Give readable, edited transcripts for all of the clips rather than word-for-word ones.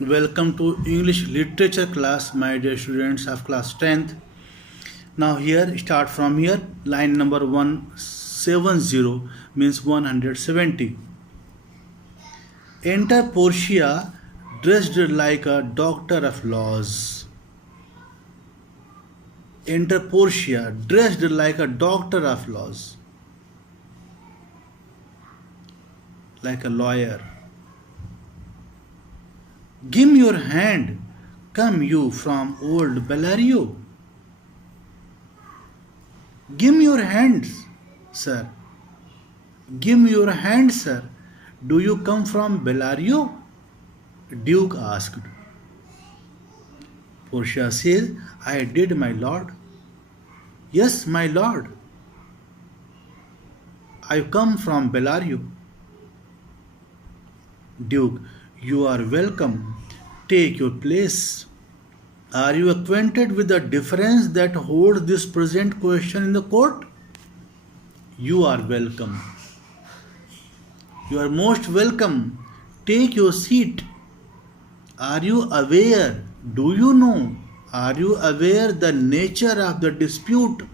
Welcome to English literature class, my dear students of class 10th. Now here, start from here, line number 170 means 170. Enter Portia dressed like a doctor of laws. Enter Portia dressed like a doctor of laws, like a lawyer. Give me your hand. Come you from old Bellario. Give me your hands, sir. Give me your hand, sir. Do you come from Bellario? Duke asked. Portia says, I did, my lord. Yes, my lord. I come from Bellario. Duke, you are welcome. Take your place. Are you acquainted with the difference that holds this present question in the court? You are welcome. You are most welcome. Take your seat. Are you aware? Do you know? Are you aware the nature of the dispute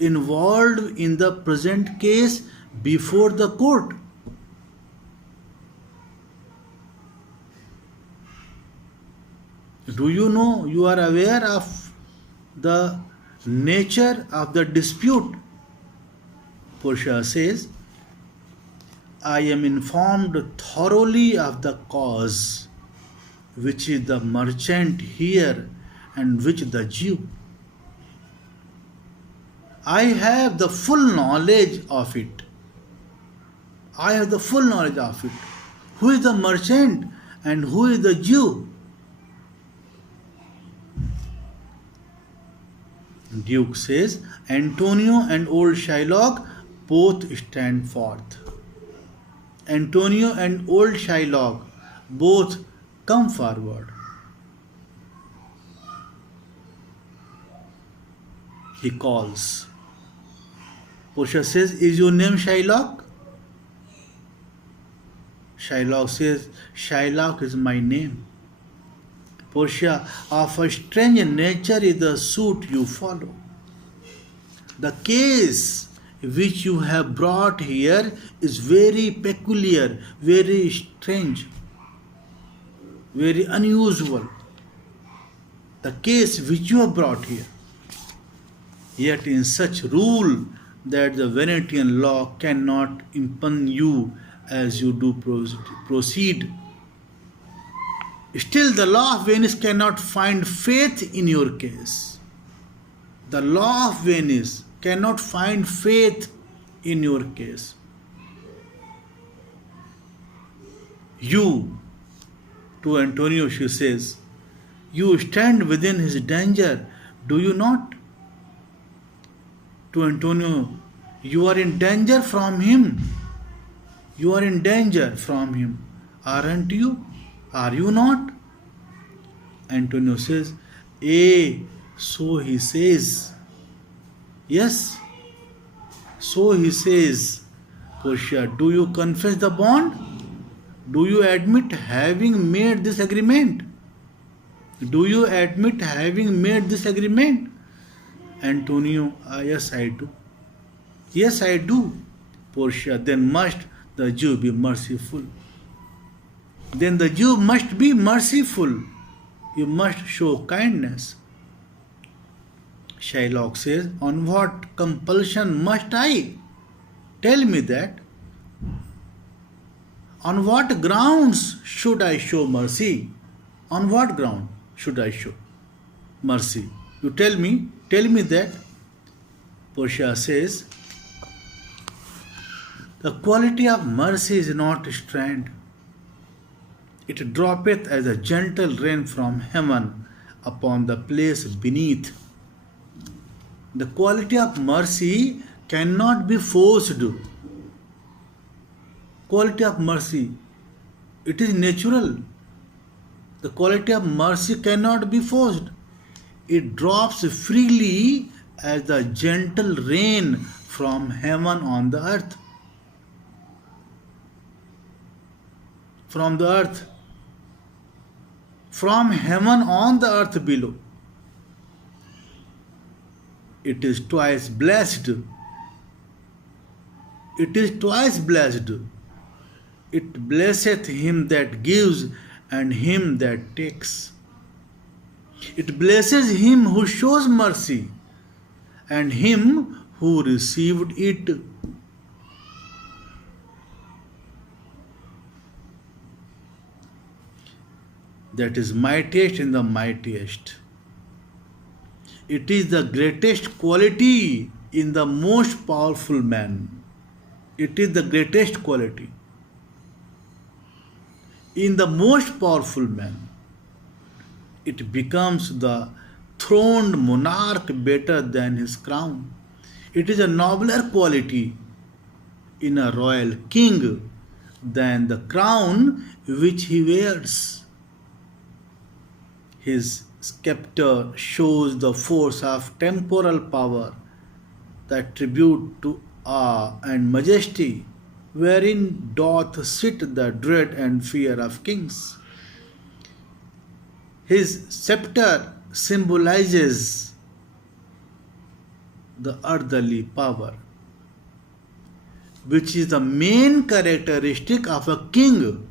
involved in the present case before the court? Do you know, you are aware of the nature of the dispute? Portia says, I am informed thoroughly of the cause, which is the merchant here and which the Jew. I have the full knowledge of it. I have the full knowledge of it. Who is the merchant and who is the Jew? Duke says, Antonio and old Shylock both stand forth. Antonio and old Shylock both come forward. He calls. Portia says, is your name Shylock? Shylock says, Shylock is my name. Portia, of a strange nature is the suit you follow. The case which you have brought here is very peculiar, very strange, very unusual. The case which you have brought here. Yet in such rule that the Venetian law cannot impugn you as you do proceed. Still, the law of Venice cannot find faith in your case. The law of Venice cannot find faith in your case. You, to Antonio, she says, you stand within his danger, do you not? To Antonio, you are in danger from him. You are in danger from him, aren't you? Are you not? Antonio says, so he says. Yes, so he says. Portia, do you confess the bond? Do you admit having made this agreement? Do you admit having made this agreement? Antonio, yes, I do. Yes, I do. Portia, then must the Jew be merciful. Then the Jew must be merciful. You must show kindness. Shylock says, on what compulsion must I? Tell me that. On what grounds should I show mercy? On what ground should I show mercy? You tell me that. Portia says, the quality of mercy is not strength. It droppeth as a gentle rain from heaven upon the place beneath. The quality of mercy cannot be forced. Quality of mercy, it is natural. The quality of mercy cannot be forced. It drops freely as the gentle rain from heaven on the earth. From the earth. from heaven on the earth below. It is twice blessed. It is twice blessed. It blesseth him that gives and him that takes. It blesses him who shows mercy and him who received it. That is mightiest in the mightiest. It is the greatest quality in the most powerful man. It is the greatest quality in the most powerful man. It becomes the throned monarch better than his crown. It is a nobler quality in a royal king than the crown which he wears. His scepter shows the force of temporal power, the tribute to awe and majesty, wherein doth sit the dread and fear of kings. His scepter symbolizes the earthly power, which is the main characteristic of a king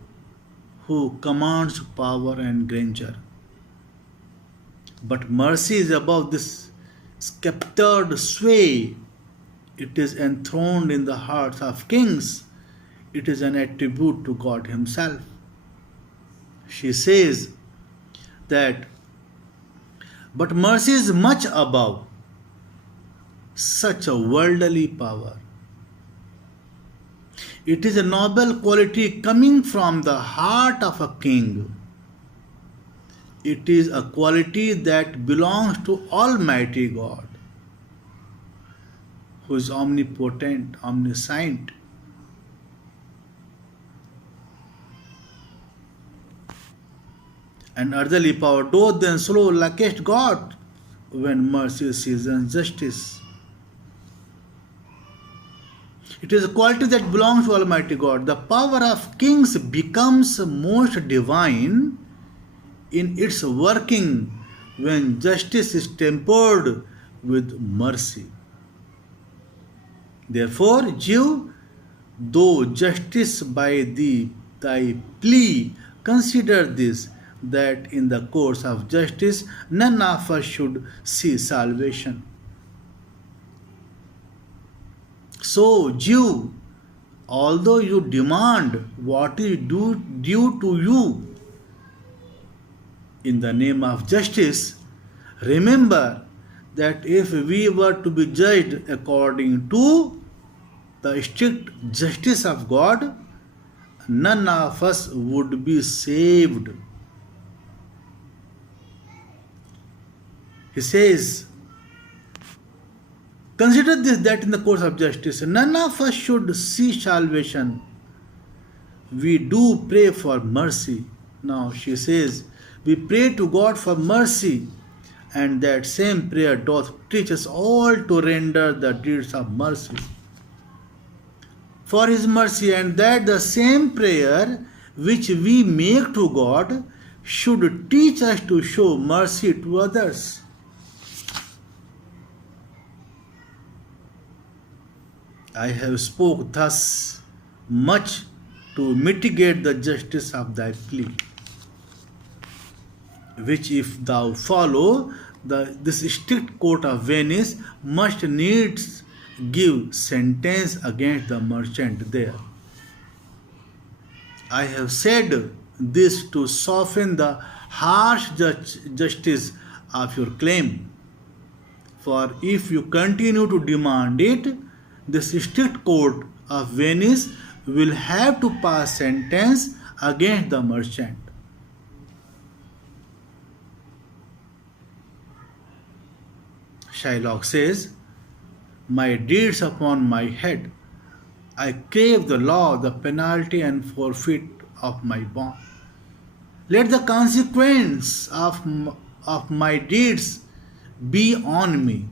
who commands power and grandeur. But mercy is above this sceptered sway. It is enthroned in the hearts of kings. It is an attribute to God Himself. She says that, but mercy is much above such a worldly power. It is a noble quality coming from the heart of a king. It is a quality that belongs to Almighty God, who is omnipotent, omniscient. And earthly power doth then slow likest God when mercy seasons justice. It is a quality that belongs to Almighty God. The power of kings becomes most divine in its working when justice is tempered with mercy. Therefore, Jew, though justice by thy plea, consider this, that in the course of justice none of us should see salvation. So, Jew, although you demand what is due to you in the name of justice, remember that if we were to be judged according to the strict justice of God, none of us would be saved. He says, consider this, that in the course of justice, none of us should see salvation. We do pray for mercy. Now she says, we pray to God for mercy, and that same prayer doth teach us all to render the deeds of mercy for His mercy, and that the same prayer which we make to God should teach us to show mercy to others. I have spoke thus much to mitigate the justice of thy plea, which if thou follow, this strict court of Venice must needs give sentence against the merchant there. I have said this to soften the harsh justice of your claim. For if you continue to demand it, this strict court of Venice will have to pass sentence against the merchant. Shylock says, my deeds upon my head, I crave the law, the penalty and forfeit of my bond. Let the consequence of my deeds be on me.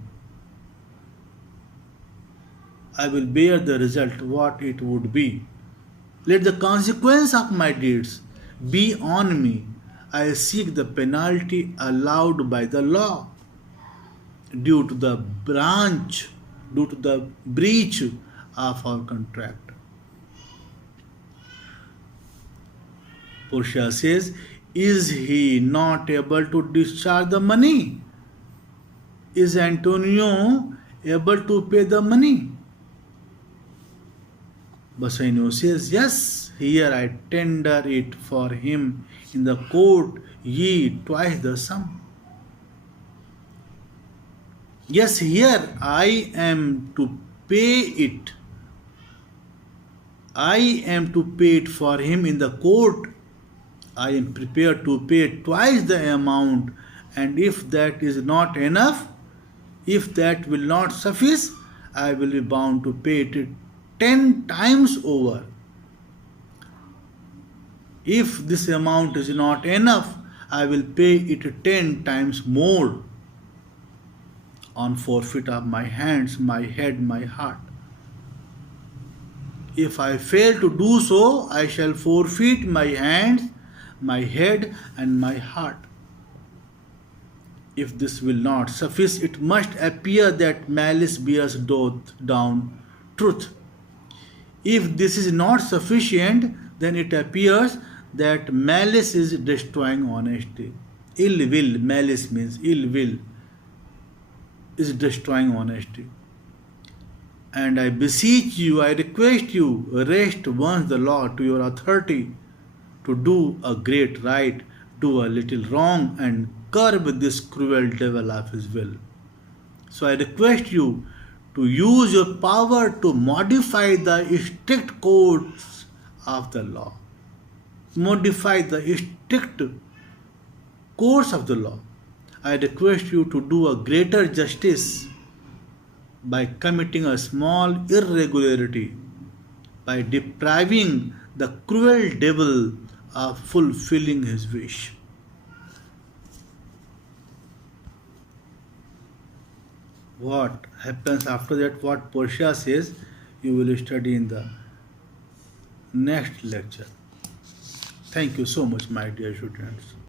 I will bear the result, what it would be. Let the consequence of my deeds be on me. I seek the penalty allowed by the law due to the breach of our contract. Portia says, is he not able to discharge the money? Is Antonio able to pay the money? Bassanio says, yes, here I tender it for him in the court, ye twice the sum. Yes, here I am to pay it. I am to pay it for him in the court. I am prepared to pay twice the amount, and if that is not enough, if that will not suffice, I will be bound to pay it 10 times over. If this amount is not enough, I will pay it 10 times more on forfeit of my hands, my head, my heart. If I fail to do so, I shall forfeit my hands, my head, and my heart. If this will not suffice, it must appear that malice bears down truth. If this is not sufficient, then it appears that malice is destroying honesty. Ill will, malice means ill will, is destroying honesty. And I beseech you, I request you, rest once the law to your authority to do a great right, do a little wrong, and curb this cruel devil of his will. So I request you to use your power to modify the strict codes of the law. Modify the strict course of the law. I request you to do a greater justice by committing a small irregularity, by depriving the cruel devil of fulfilling his wish. What happens after that, what Portia says, you will study in the next lecture. Thank you so much, my dear students.